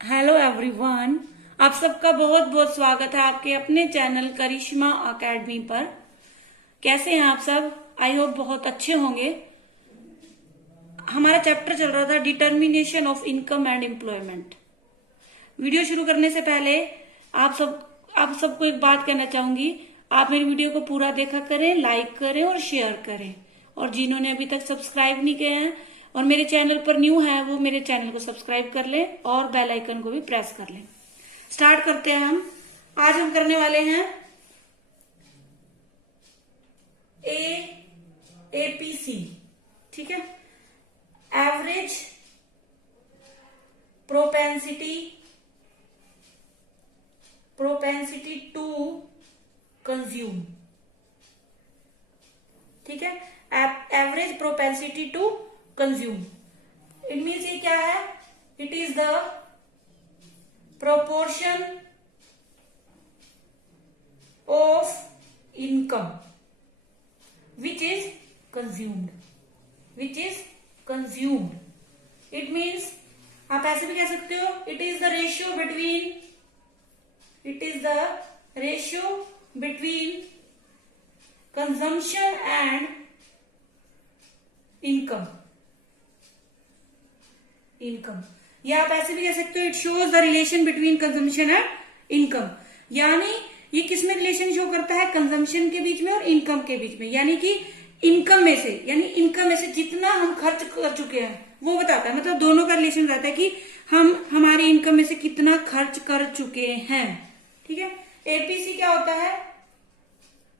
Hello everyone, आप सबका बहुत बहुत स्वागत है आपके अपने चैनल करिश्मा एकेडमी पर। कैसे हैं आप सब? आई होप बहुत अच्छे होंगे। हमारा चैप्टर चल रहा था determination of income and employment. Video शुरू करने से पहले आप सबको एक बात कहना चाहूंगी, आप मेरी वीडियो को पूरा देखा करें, लाइक करें और शेयर करें। और जिन्होंने अभी तक सब्सक्राइब नहीं किया है और मेरे चैनल पर न्यू है वो मेरे चैनल को सब्सक्राइब कर लें और बेल आइकन को भी प्रेस कर लें। स्टार्ट करते हैं हम। आज हम करने वाले हैं एपीसी, ठीक है। एवरेज प्रोपेंसिटी टू कंज्यूम, ठीक है। Average propensity to consume, it means ये क्या है? It is the proportion of income which is consumed. It means आप ऐसे भी कह सकते हो, it is the ratio between consumption and income. या आप ऐसे भी कह सकते हो, it shows the relation between consumption and income. यानी ये किसमें रिलेशन शो करता है? कंजम्पशन के बीच में और इनकम के बीच में। यानी कि इनकम में से जितना हम खर्च कर चुके हैं वो बताता है। मतलब दोनों का रिलेशन बताता है कि हम हमारी इनकम में से कितना खर्च कर चुके हैं, ठीक है। एपीसी क्या होता है?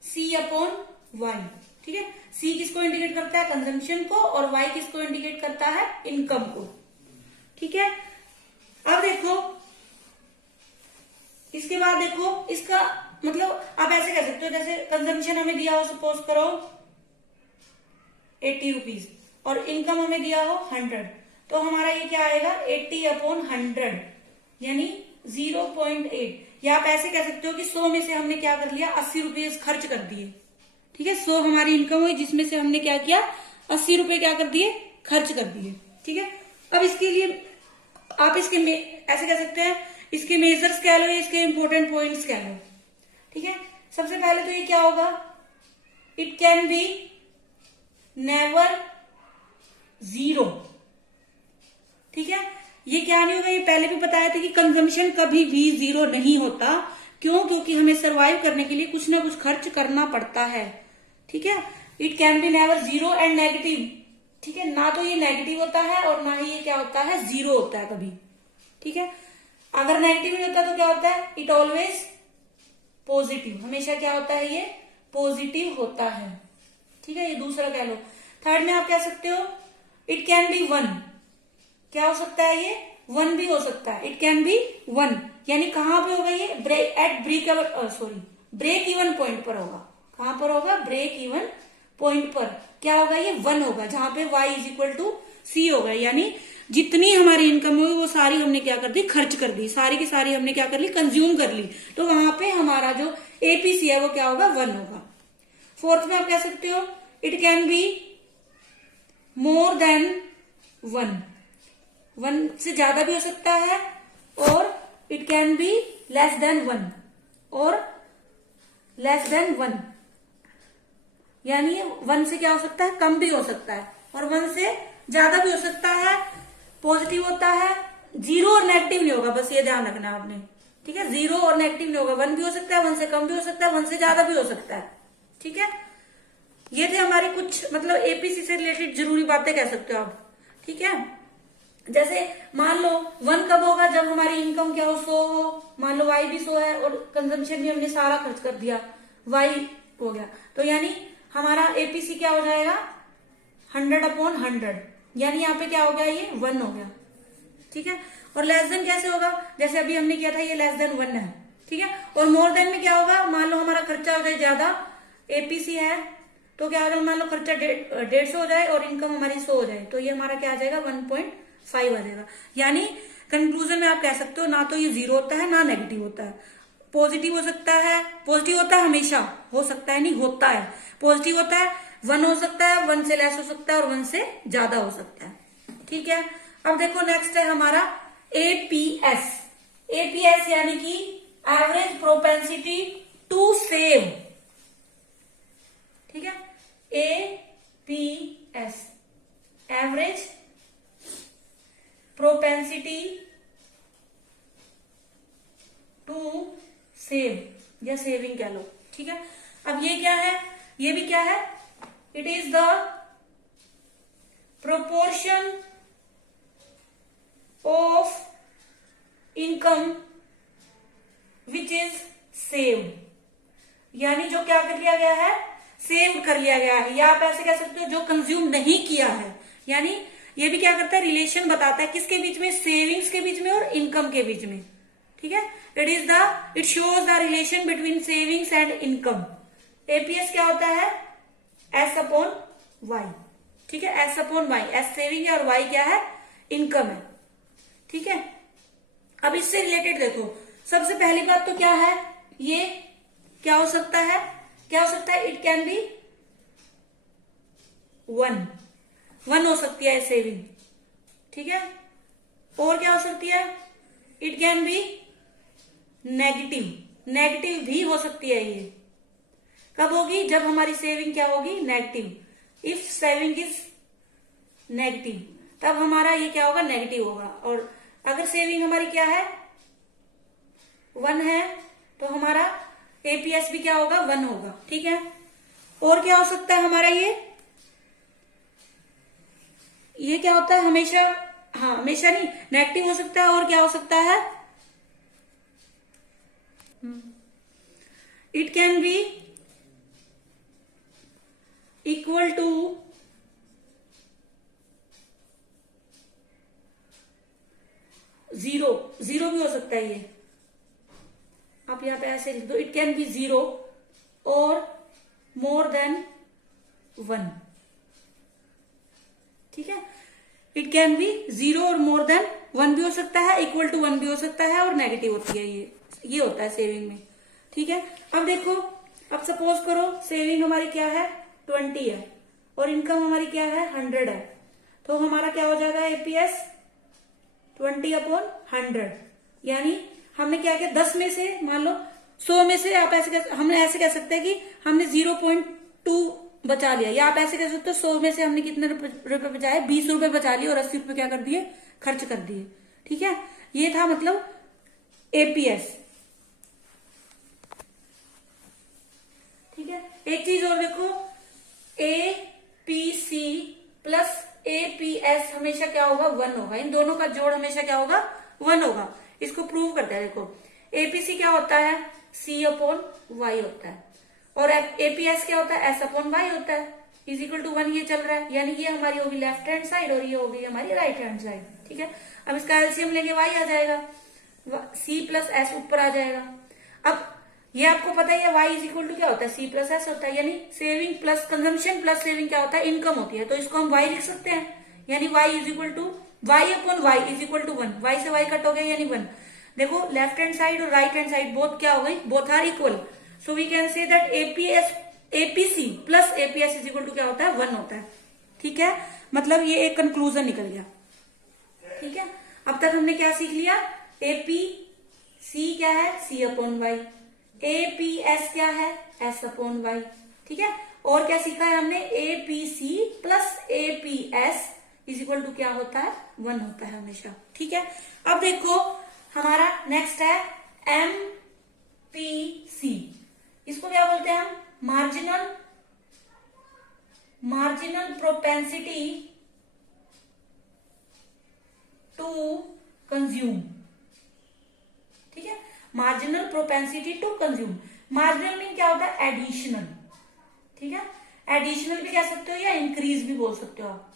सी अपॉन वाई, ठीक है। सी किसको इंडिकेट करता है? कंजम्पशन को, और वाई किसको इंडिकेट करता है? इनकम को, ठीक है। अब देखो, इसके बाद देखो, इसका मतलब आप ऐसे कह सकते हो, जैसे कंजम्पशन हमें दिया हो, सपोज करो 80 रुपीज, और इनकम हमें दिया हो 100, तो हमारा ये क्या आएगा? 80 अपॉन 100 यानी 0.8। या आप ऐसे कह सकते हो कि 100 में से हमने क्या कर लिया? 80 रुपये खर्च कर दिए, ठीक है। 100 हमारी इनकम हुई, जिसमें से हमने क्या किया? 80 रुपए क्या कर दिए? खर्च कर दिए, ठीक है। अब इसके लिए आप इसके ऐसे कह सकते हैं, इसके मेजर्स कह लो या इसके इंपॉर्टेंट पॉइंट्स कह लो, ठीक है। सबसे पहले तो ये क्या होगा? It can be never zero, ठीक है। ये क्या नहीं होगा? ये पहले भी बताया था कि कंजम्पशन कभी भी जीरो नहीं होता। क्यों? क्योंकि हमें सरवाइव करने के लिए कुछ ना कुछ खर्च करना पड़ता है, ठीक है। It can be never zero and negative, ठीक है। ना तो ये नेगेटिव होता है और ना ही ये क्या होता है? जीरो होता है कभी, ठीक है। अगर नेगेटिव नहीं होता तो क्या होता है? इट ऑलवेज पॉजिटिव, हमेशा क्या होता है? ये पॉजिटिव होता है, ठीक है। ये दूसरा कह लो। थर्ड में आप कह सकते हो, इट कैन बी 1। क्या हो सकता है? ये 1 भी हो सकता है। इट कैन बी 1 यानी कहां पे होगा? ये ब्रेक इवन पॉइंट पर होगा। कहां पर होगा? ब्रेक इवन पॉइंट पर क्या होगा? ये 1 होगा, जहां पे y इज इक्वल टू सी होगा। यानी जितनी हमारी इनकम हुई वो सारी हमने क्या कर दी? खर्च कर दी। सारी की सारी हमने क्या कर ली? कंज्यूम कर ली। तो वहां पे हमारा जो एपीसी है वो क्या होगा? 1 होगा। फोर्थ में आप कह सकते हो, it can be more than 1 से ज्यादा भी हो सकता है, और it can be less than 1 और लेस देन 1 यानी 1 से क्या हो सकता है? कम भी हो सकता है, और 1 से ज्यादा भी हो सकता है। पॉजिटिव होता है, जीरो और नेगेटिव नहीं होगा, बस ये ध्यान रखना आपने, ठीक है। जीरो और नेगेटिव नहीं होगा, 1 भी हो सकता है, 1 से कम भी हो सकता है, 1 से ज्यादा भी हो सकता है, ठीक है। ये थे हमारी कुछ मतलब एपीसी से रिलेटेड जरूरी बातें कह सकते हो आप, ठीक है। जैसे मान लो 1 कब होगा? जब हमारी इनकम क्या हो? 100 हो। मान लो वाई भी 100 है और कंजम्पशन भी हमने सारा खर्च कर दिया, वाई हो गया, तो यानी हमारा एपीसी क्या हो जाएगा? 100 अपॉन 100 यानी यहाँ पे क्या हो गया? ये 1 हो गया, ठीक है। और लेस देन कैसे होगा? जैसे अभी हमने किया था, ये लेस देन 1 है, ठीक है। और मोर देन में क्या होगा? मान लो हमारा खर्चा हो जाए ज्यादा, एपीसी है तो क्या होगा? मान लो खर्चा 150 हो जाए और इनकम हमारी 100 हो जाए, तो ये हमारा क्या आ जाएगा? 1.5 आ जाएगा। यानी कंक्लूजन में आप कह सकते हो, ना तो ये जीरो होता है ना नेगेटिव होता है। पॉजिटिव हो सकता है, पॉजिटिव होता है हमेशा, हो सकता है नहीं, होता है। पॉजिटिव होता है 1 हो सकता है, 1 से लेस हो सकता है और 1 से ज्यादा हो सकता है, ठीक है। अब देखो नेक्स्ट है हमारा एपीएस। एपीएस यानी कि एवरेज प्रोपेंसिटी टू सेव, ठीक है, APS average propensity to save या सेविंग कह लो, ठीक है। अब ये क्या है, ये भी क्या है, it is the proportion of income which is saved, यानी जो क्या कर लिया गया है, सेव कर लिया गया है, या आप ऐसे कह सकते हो जो कंज्यूम नहीं किया है। यानी ये भी क्या करता है, रिलेशन बताता है किसके बीच में, सेविंग्स के बीच में और इनकम के बीच में, ठीक है। It shows the relation between savings and income. APS क्या होता है, एस अपॉन वाई, ठीक है, S upon Y, S saving है और वाई क्या है, इनकम है, ठीक है। अब इससे रिलेटेड देखो, सबसे पहली बात तो क्या है, ये क्या हो सकता है, क्या हो सकता है, इट कैन बी वन हो सकती है सेविंग, ठीक है। और क्या हो सकती है, इट कैन बी नेगेटिव भी हो सकती है। ये कब होगी, जब हमारी सेविंग क्या होगी, negative. If saving is negative तब हमारा ये क्या होगा, नेगेटिव होगा। और अगर सेविंग हमारी क्या है, 1 है, तो हमारा एपीएस भी क्या होगा, 1 होगा, ठीक है। और क्या हो सकता है हमारा, ये क्या होता है हमेशा, हाँ हमेशा नहीं, नेगेटिव हो सकता है। और क्या हो सकता है, it can be equal to zero भी हो सकता है। ये आप यहां पे ऐसे लिख दो, इट कैन बी 0 और मोर देन 1, ठीक है। इट कैन बी 0 और मोर देन 1 भी हो सकता है, इक्वल टू 1 भी हो सकता है, और नेगेटिव होती है ये होता है सेविंग में, ठीक है। अब देखो, अब सपोज करो सेविंग हमारी क्या है, 20 है और इनकम हमारी क्या है, 100 है, तो हमारा क्या हो जाएगा, एपीएस 20 अपॉन 100। यानी हमने क्या किया, 10 में से, मान लो 100 में से, आप ऐसे हमने ऐसे कह सकते हैं कि हमने 0.2 बचा लिया, या आप ऐसे कह सकते हो 100 में से हमने कितने रुपए बचाए, 20 रुपए बचा लिए और 80 रुपए क्या कर दिए, खर्च कर दिए, ठीक है। ये था मतलब एपीएस, ठीक है। एक चीज और देखो, एपीसी प्लस एपीएस हमेशा क्या होगा, 1 होगा। इन दोनों का जोड़ हमेशा क्या होगा, 1 होगा। इसको प्रूव करते हैं, देखो एपीसी क्या होता है, सी अपॉन वाई होता है, और एपीएस क्या होता है, एस अपॉन वाई होता है, इज इक्वल टू 1 ये चल रहा है। यानी ये हमारी होगी लेफ्ट हैंड साइड और ये होगी हमारी राइट हैंड साइड, ठीक है। अब इसका एलसीएम लेंगे, वाई आ जाएगा, सी प्लस एस ऊपर आ जाएगा। अब ये आपको पता ही है, वाई इज इक्वल टू क्या होता है, सी प्लस एस होता है। यानी saving plus consumption plus saving क्या होता है, इनकम होती है। तो इसको हम वाई लिख सकते हैं, यानी Y is equal to Y upon Y is equal to 1। Y से वाई कट हो गया यानी 1। देखो लेफ्ट हैंड साइड और राइट हैंड साइड बोथ क्या हो गई, both are equal. So we can say that APC plus APS is equal to क्या होता है, 1 होता है, ठीक है। मतलब ये एक कंक्लूजन निकल गया, ठीक है। अब तक हमने क्या सीख लिया, एपीसी क्या है, सी अपॉन वाई, एपीएस क्या है, एस अपॉन वाई, ठीक है। और क्या सीखा है हमने, APC plus APS is equal to क्या होता है, 1 होता है हमेशा, ठीक है। अब देखो हमारा नेक्स्ट है एमपीसी। इसको क्या बोलते हैं हम, मार्जिनल प्रोपेंसिटी टू कंज्यूम, ठीक है। Marginal propensity to consume, marginal mean क्या होता है, एडिशनल, ठीक है। एडिशनल भी कह सकते हो या इंक्रीज भी बोल सकते हो आप,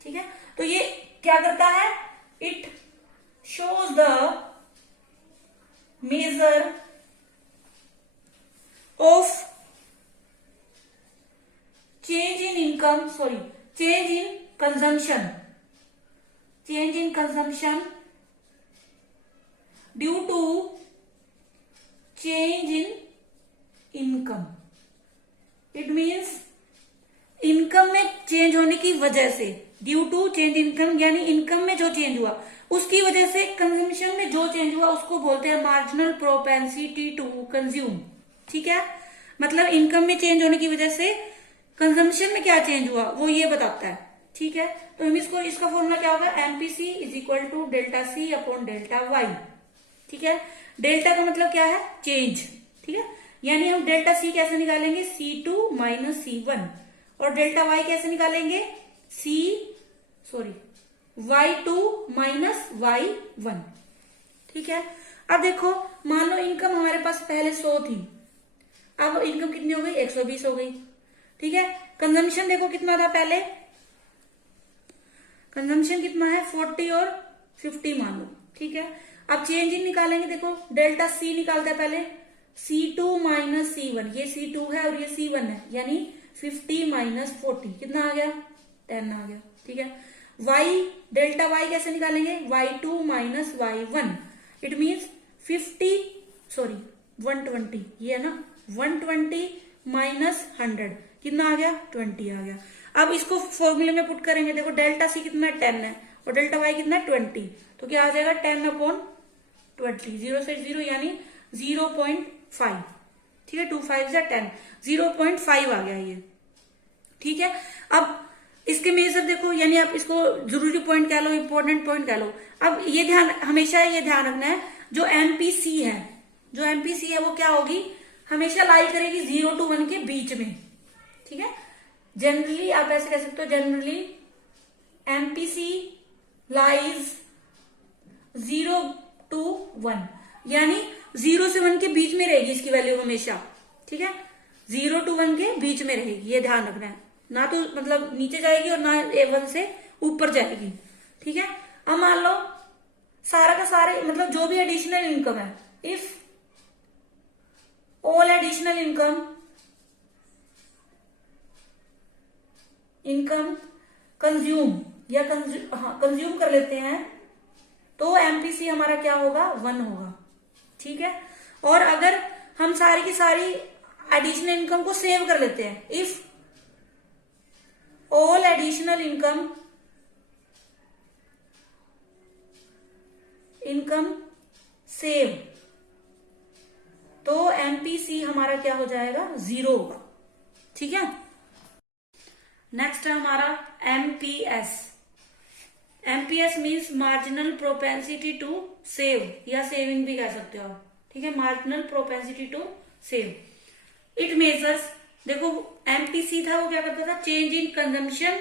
ठीक है। तो ये क्या करता है, it shows the measure of change in consumption due to change in income. It means income में चेंज होने की वजह से, ड्यू टू चेंज इनकम, यानी इनकम में जो चेंज हुआ उसकी वजह से कंजम्पशन में जो चेंज हुआ उसको बोलते हैं मार्जिनल प्रोपेंसिटी टू कंज्यूम। ठीक है, मतलब इनकम में चेंज होने की वजह से कंजम्पशन में क्या चेंज हुआ वो ये बताता है। ठीक है, तो हम इसका फॉर्मूला क्या होगा, MPC is equal to delta C upon delta Y. ठीक है, डेल्टा का मतलब क्या है, चेंज। ठीक है, यानी हम डेल्टा सी कैसे निकालेंगे, C2 माइनस C1, और डेल्टा वाई कैसे निकालेंगे, Y2 माइनस Y1। ठीक है, अब देखो मान लो इनकम हमारे पास पहले 100 थी, अब इनकम कितनी हो गई, 120 हो गई। ठीक है, कंजम्पशन देखो कितना था पहले, कंजम्पशन कितना है 40 और 50 मान लो। ठीक है, अब चेंज इन निकालेंगे, देखो डेल्टा सी निकालते हैं पहले, C2 माइनस C1, ये C2 है और ये C1 है, यानी 50 माइनस 40 कितना आ गया, 10 आ गया। ठीक है, डेल्टा वाई कैसे निकालेंगे, Y2 minus Y1, it means 120, ये है ना, 120 माइनस 100 कितना आ गया, 20 आ गया। अब इसको फॉर्मूले में पुट करेंगे, देखो डेल्टा सी कितना है 10 है और डेल्टा वाई कितना है 20, तो क्या आ जाएगा 10 अपॉन 20, 0 से 0 यानी 0.5। ठीक है, 2 5 से 10, 0.5 आ गया ये। ठीक है, अब इसके मेजर देखो, यानी आप इसको जरूरी पॉइंट कह लो, इंपॉर्टेंट पॉइंट कह लो। अब ये हमेशा ये ध्यान रखना है, जो एमपीसी है वो क्या होगी, हमेशा लाई करेगी 0 to 1 के बीच में। ठीक है, जनरली आप ऐसे कह सकते हो, जनरली एमपीसी लाइज 0 to 1, यानी 0 से 1 के बीच में रहेगी इसकी वैल्यू हमेशा। ठीक है, 0 to 1 के बीच में रहेगी, ये ध्यान रखना है, ना तो मतलब नीचे जाएगी और ना 1 से ऊपर जाएगी। ठीक है, अब मान लो सारा का सारे मतलब जो भी एडिशनल इनकम है, if all additional income consume या कंज्यूम कर लेते हैं, तो एमपीसी हमारा क्या होगा, 1 होगा। ठीक है, और अगर हम सारी की सारी एडिशनल इनकम को सेव कर लेते हैं, if all additional income save, तो एमपीसी हमारा क्या हो जाएगा, 0 होगा। ठीक है, नेक्स्ट है हमारा MPS. MPS means marginal propensity to save, या सेविंग भी कह सकते हो आप। ठीक है, marginal propensity to save, it measures, देखो एमपीसी था वो क्या करता था, change in consumption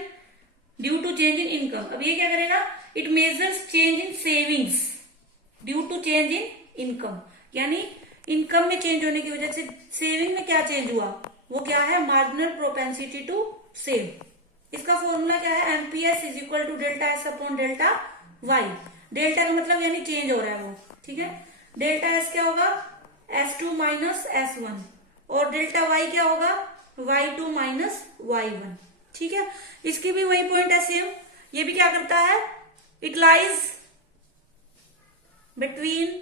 due to change in income. अब ये क्या करेगा, it measures change in savings due to change in income, यानी इनकम में चेंज होने की वजह से सेविंग में क्या चेंज हुआ, वो क्या है, मार्जिनल प्रोपेंसिटी टू सेव। इसका फॉर्मूला क्या है, MPS is equal to delta S upon delta Y. Delta का मतलब यानी चेंज हो रहा है वो। ठीक है, डेल्टा एस क्या होगा, S2 माइनस S1, और डेल्टा वाई क्या होगा, Y2 माइनस Y1। ठीक है, इसकी भी वही पॉइंट है सेम, ये भी क्या करता है, इट लाइज बिटवीन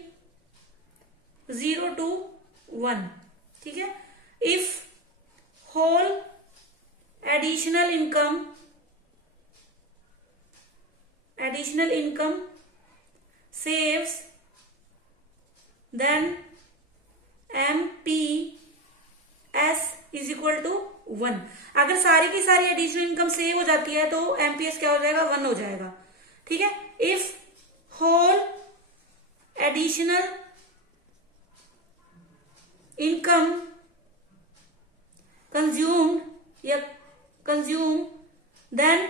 0 to 1। ठीक है, if whole additional income saves, then MPS is equal to 1। अगर सारी की सारी एडिशनल इनकम सेव हो जाती है तो एमपीएस क्या हो जाएगा, 1 हो जाएगा। ठीक है, if whole additional income consume then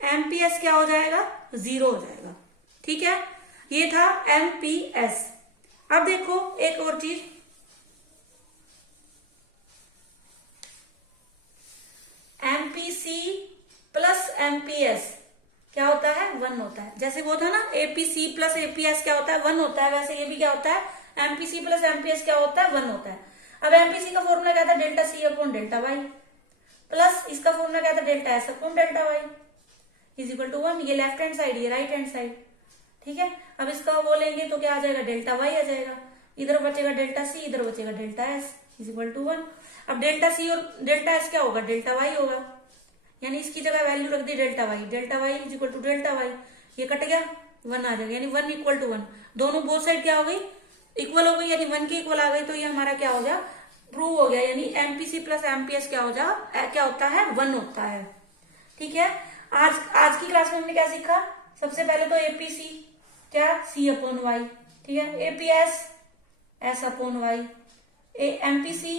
MPS क्या हो जाएगा, 0 हो जाएगा। ठीक है, ये था एमपीएस। अब देखो एक और चीज, एमपीसी प्लस एमपीएस क्या होता है, 1 होता है। जैसे वो था ना एपीसी प्लस एपीएस क्या होता है, 1 होता है, वैसे ये भी क्या होता है, एमपीसी प्लस एमपीएस क्या होता है, 1 होता है। अब एमपीसी का फॉर्मूला क्या था, delta C upon delta Y, plus इसका फॉर्मूला क्या था, delta S upon delta Y is equal to 1। ये लेफ्ट हैंड साइड, ये राइट हैंड साइड। ठीक है, अब इसका वो लेंगे तो क्या आ जाएगा, डेल्टा वाई आ जाएगा, इधर बचेगा डेल्टा सी, इधर बचेगा delta S is equal to 1। अब डेल्टा सी और डेल्टा एस क्या होगा, डेल्टा वाई होगा, यानी इसकी जगह वैल्यू रख दी delta Y is equal to delta Y, ये कट गया, 1 आ जाएगा, यानी 1 इक्वल टू 1, दोनों बोथ साइड क्या हो गई, इक्वल हो गई, यानी 1 के इक्वल आ गई। तो ये हमारा क्या हो गया, प्रूव हो गया, यानी एमपीसी प्लस एमपीएस क्या हो जा क्या होता है, 1 होता है। ठीक है, आज की क्लास में हमने क्या सीखा, सबसे पहले तो एपीसी क्या, सी अपॉन वाई, ठीक है, APS S upon Y, MPC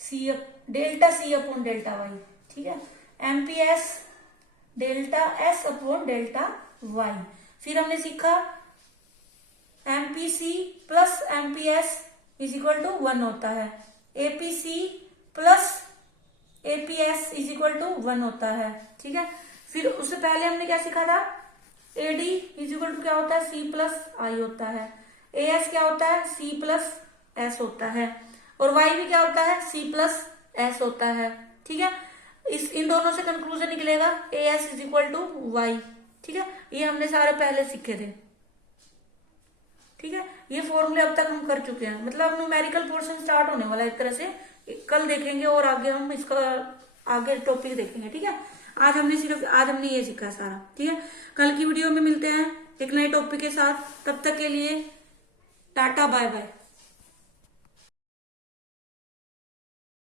C delta C upon delta Y, ठीक है, MPS delta S upon delta Y. फिर हमने सीखा MPC plus MPS is equal to 1 होता है, APC plus APS is equal to 1 होता है। ठीक है, फिर उससे पहले हमने क्या सीखा था, एडी इज इक्वल टू क्या होता है, सी प्लस आई होता है, एएस क्या होता है, सी प्लस एस होता है, और वाई भी क्या होता है, सी प्लस एस होता है। ठीक है, इन दोनों से कंक्लूजन निकलेगा AS is equal to Y. ठीक है, ये हमने सारे पहले सीखे थे। ठीक है, ये फॉर्मूले अब तक हम कर चुके हैं, मतलब न्यूमेरिकल पोर्शन स्टार्ट होने वाला है एक तरह से, कल देखेंगे और आगे हम इसका आगे टॉपिक देखेंगे। ठीक है, आज हमने ये सीखा सारा। ठीक है, कल की वीडियो में मिलते हैं एक नए टॉपिक के साथ, तब तक के लिए टाटा बाय बाय।